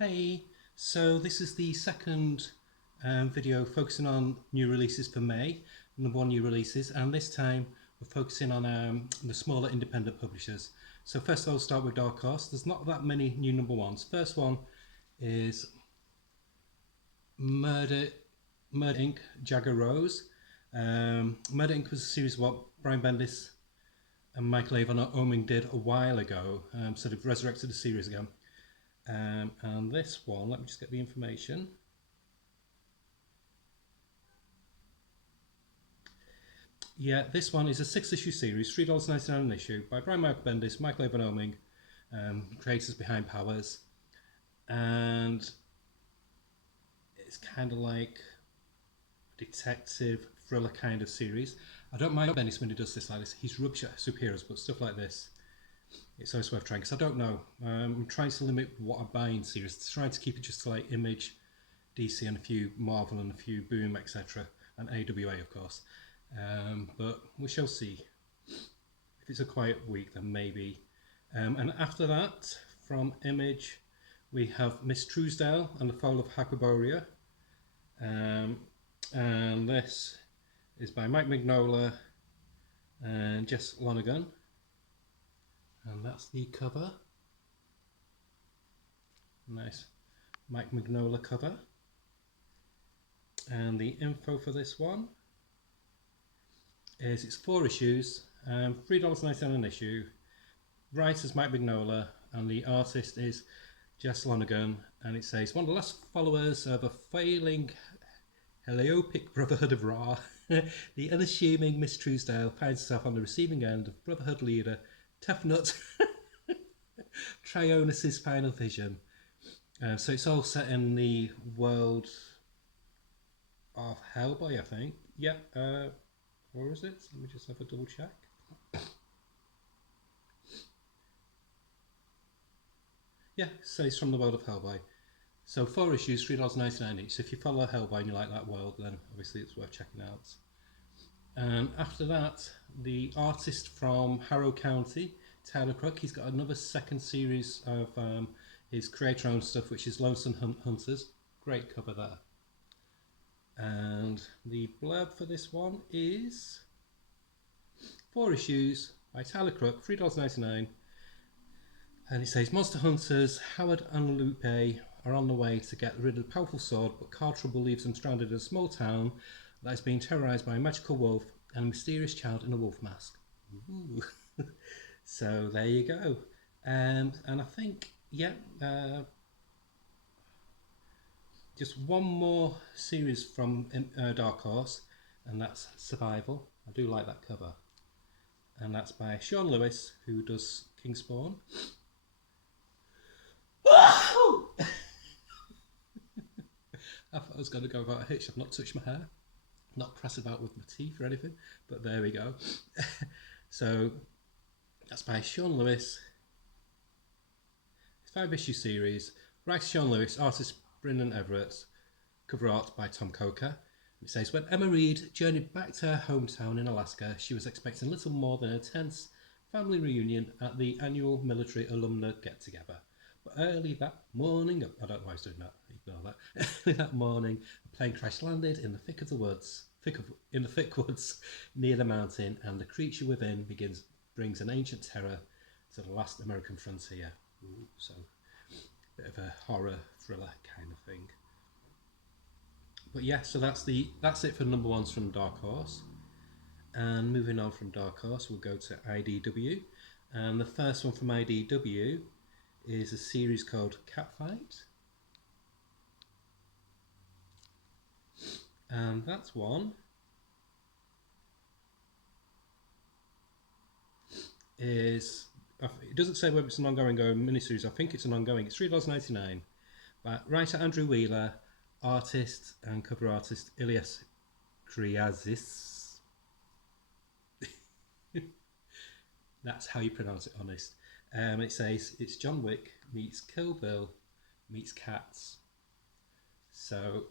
Hey, so this is the second video focusing on new releases for May, number one new releases, and this time we're focusing on the smaller independent publishers. So first I'll start with Dark Horse. There's not that many new number ones. First one is Murder Inc. Jagger Rose. Murder Inc. was a series of what Brian Bendis and Michael Avon Oeming did a while ago, so they've resurrected the series again. And this one, let me just get the information. Yeah, this one is a 6-issue series, $3.99 an issue, by Brian Michael Bendis, Michael Avon Oeming, creators behind Powers. And it's kind of like a detective thriller kind of series. I don't mind Bendis when he does this like this. He's rubbish at superheroes, but stuff like this, it's always worth trying, because I don't know. I'm trying to limit what I buy in series, trying to keep it just to like Image, DC, and a few Marvel and a few Boom, etc. and AWA, of course. But we shall see. If it's a quiet week, then maybe. And after that, from Image, we have Miss Truesdale and the Fall of Hyperborea. And this is by Mike Mignola and Jess Lonergan. And that's the cover. Nice Mike Mignola cover. And the info for this one is it's 4 issues, $3.99 an issue. Writer's Mike Mignola and the artist is Jess Lonergan. And it says, one of the last followers of a failing Heliopic Brotherhood of Ra, the unassuming Miss Truesdale finds herself on the receiving end of Brotherhood leader Tough Nut Trionis' final vision. So it's all set in the world of Hellboy, I think. Yeah, or is it? Let me just have a double check. Yeah, so it's from the world of Hellboy. So 4 issues, $3.99 each. So if you follow Hellboy and you like that world, then obviously it's worth checking out. After that, the artist from Harrow County, Tyler Crook, he's got another second series of his creator-owned stuff, which is Lonesome Hunters. Great cover there. And the blurb for this one is 4 issues by Tyler Crook, $3.99. And it says, monster hunters Howard and Lupe are on the way to get rid of the powerful sword, but car trouble leaves them stranded in a small town that is being terrorized by a magical wolf and a mysterious child in a wolf mask. Ooh. So there you go. And I think, yeah, just one more series from Dark Horse, and that's Survival. I do like that cover. And that's by Sean Lewis, who does Kingspawn. I thought I was going to go without a hitch. I've not touched my hair, not press about with my teeth or anything, but there we go. So that's by Sean Lewis. It's a 5-issue series. Writer Sean Lewis, artist Brendan Everett, cover art by Tom Coker. It says, when Emma Reed journeyed back to her hometown in Alaska, she was expecting little more than a tense family reunion at the annual military alumni get-together. But early that morning, I don't know why I was doing that, ignore that. Early that morning, a plane crash landed in the thick woods near the mountain, and the creature within brings an ancient terror to the last American frontier. Ooh, so a bit of a horror thriller kind of thing. But yeah, so that's it for number ones from Dark Horse. And moving on from Dark Horse, we'll go to IDW. And the first one from IDW is a series called Catfight. And that one is, it doesn't say whether it's an ongoing or a miniseries. I think it's an ongoing. It's $3.99 by writer Andrew Wheeler, artist and cover artist Ilias Kriazis. That's how you pronounce it, honest. It says it's John Wick meets Kill Bill meets Cats. So,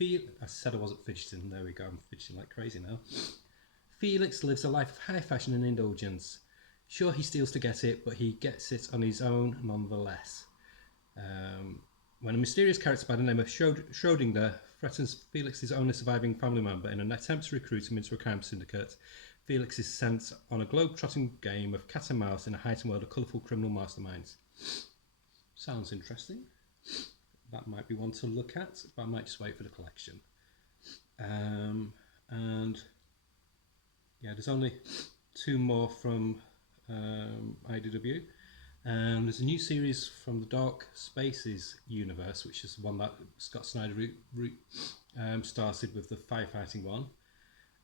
I said I wasn't fidgeting. There we go. I'm fidgeting like crazy now. Felix lives a life of high fashion and indulgence. Sure, he steals to get it, but he gets it on his own nonetheless. When a mysterious character by the name of Schrodinger threatens Felix's only surviving family member in an attempt to recruit him into a crime syndicate, Felix is sent on a globe-trotting game of cat and mouse in a heightened world of colourful criminal masterminds. Sounds interesting. That might be one to look at, but I might just wait for the collection. And yeah, there's only 2 more from IDW. And there's a new series from the Dark Spaces universe, which is one that Scott Snyder started with the firefighting one.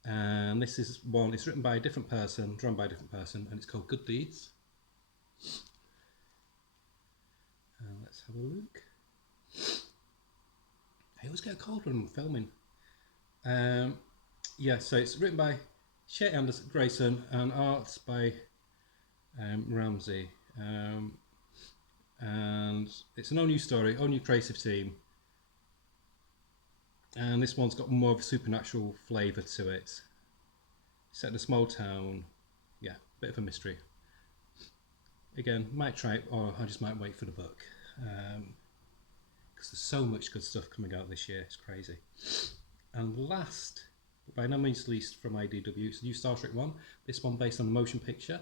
And this is one, it's written by a different person, drawn by a different person, and it's called Good Deeds. Let's have a look. I always get a cold when I'm filming. Yeah, so it's written by Shay Anderson Grayson and art by Ramsey. And it's an all new story, all new creative team. And this one's got more of a supernatural flavour to it. Set in a small town. Yeah, bit of a mystery. Again, might try it, or I just might wait for the book. Because there's so much good stuff coming out this year, it's crazy. And last, but by no means least from IDW, it's a new Star Trek one. This one based on the motion picture.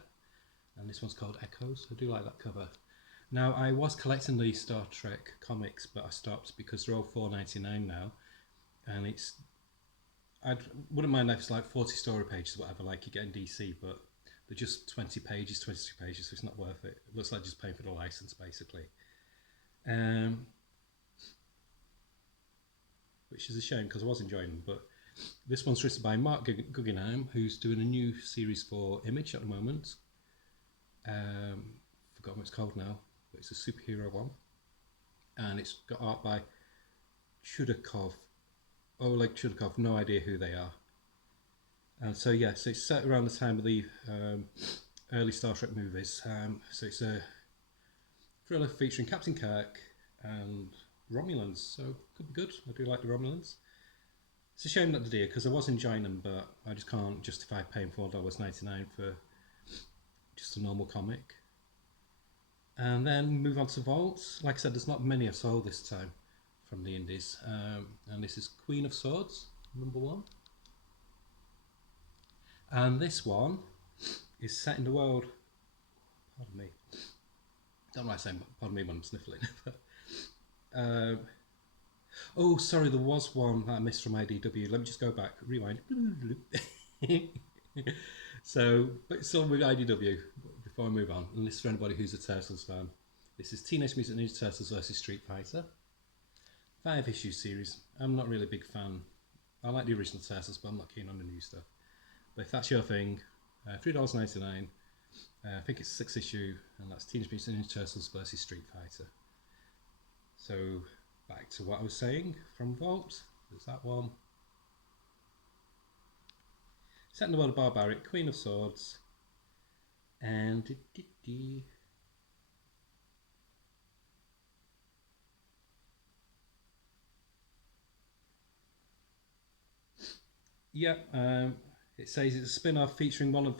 And this one's called Echoes. I do like that cover. Now, I was collecting the Star Trek comics, but I stopped because they're all $4.99 now. And I wouldn't mind if it's like 40 story pages, whatever, like you get in DC, but they're just 20 pages, 22 pages, so it's not worth it. It looks like just paying for the license, basically. Which is a shame because I was enjoying them, but this one's written by Mark Guggenheim, who's doing a new series for Image at the moment. Forgotten what it's called now, but it's a superhero one. And it's got art by Chudakov. Oleg Chudakov, no idea who they are. And so yeah, so it's set around the time of the early Star Trek movies. So it's a thriller featuring Captain Kirk and Romulans, so could be good. I do like the Romulans. It's a shame that they did, because I was enjoying them, but I just can't justify paying $4.99 for just a normal comic. And then move on to Vault. Like I said, there's not many I've sold this time from the indies. And this is Queen of Swords, #1. And this one is set in the world... Pardon me. Don't like saying pardon me when I'm sniffling. Oh, sorry, there was one that I missed from IDW. Let me just go back. Rewind. So, but it's all with IDW before I move on. And this is for anybody who's a Turtles fan. This is Teenage Mutant Ninja Turtles vs Street Fighter. 5-issue series. I'm not really a big fan. I like the original Turtles, but I'm not keen on the new stuff. But if that's your thing, $3.99. I think it's 6 issue, and that's Teenage Mutant Ninja Turtles vs Street Fighter. So, back to what I was saying from Vault. There's that one. Set in the world of Barbaric, Queen of Swords, and yeah, it says it's a spin-off featuring one of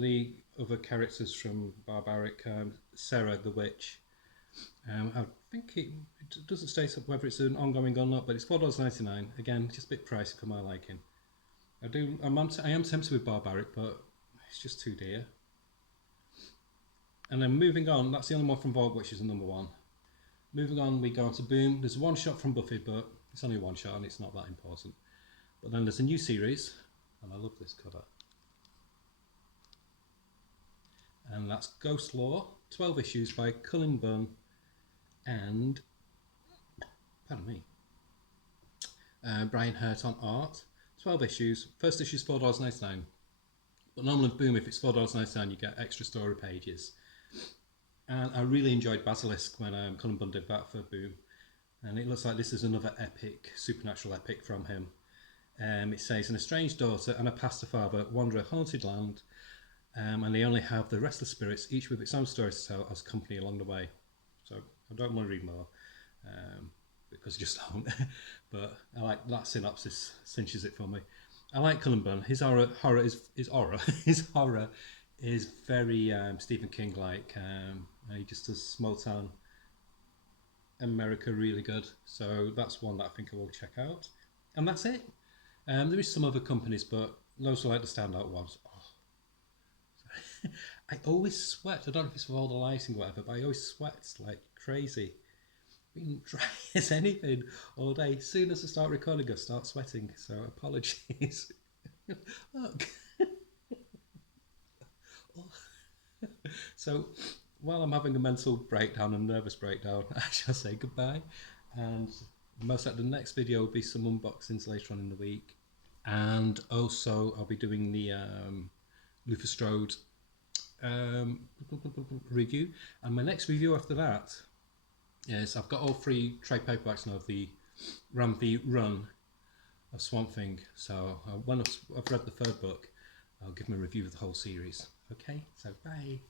the other characters from Barbaric, Sarah the Witch. I think it doesn't state whether it's an ongoing or not, but it's $4.99. Again, just a bit pricey for my liking. I am tempted with Barbaric, but it's just too dear. And then moving on, that's the only one from Vault, which is the #1. Moving on, we go on to Boom. There's one shot from Buffy, but it's only one shot and it's not that important. But then there's a new series, and I love this cover. And that's Ghost Law, 12 issues by Cullen Bunn and, pardon me, Brian Hurt on art. 12 issues. First issue is $4.99. But normally with Boom, if it's $4.99, you get extra story pages. And I really enjoyed Basilisk when Cullen Bunn did that for Boom. And it looks like this is another epic, supernatural epic from him. It says, an estranged daughter and a pastor father wander a haunted land, and they only have the restless spirits, each with its own story to tell, as company along the way. So I don't want to read more, because I just don't. But I like that synopsis, cinches it for me. I like Cullen Bunn. His horror is horror. His horror is very Stephen King like. He just does small town America really good. So that's one that I think I will check out. And that's it. There is some other companies, but those are like the standout ones. Oh, I always sweat. I don't know if it's for all the lighting or whatever, but I always sweat like crazy. Being dry as anything all day. As soon as I start recording, I start sweating. So apologies. Look. So while I'm having a mental breakdown and nervous breakdown, I shall say goodbye. And most likely the next video will be some unboxings later on in the week. And also I'll be doing the Luther Strode review. And my next review after that is I've got all 3 trade paperbacks now of the Ram V Run of Swamp Thing. So when I've read the 3rd book, I'll give my review of the whole series. Okay, so bye.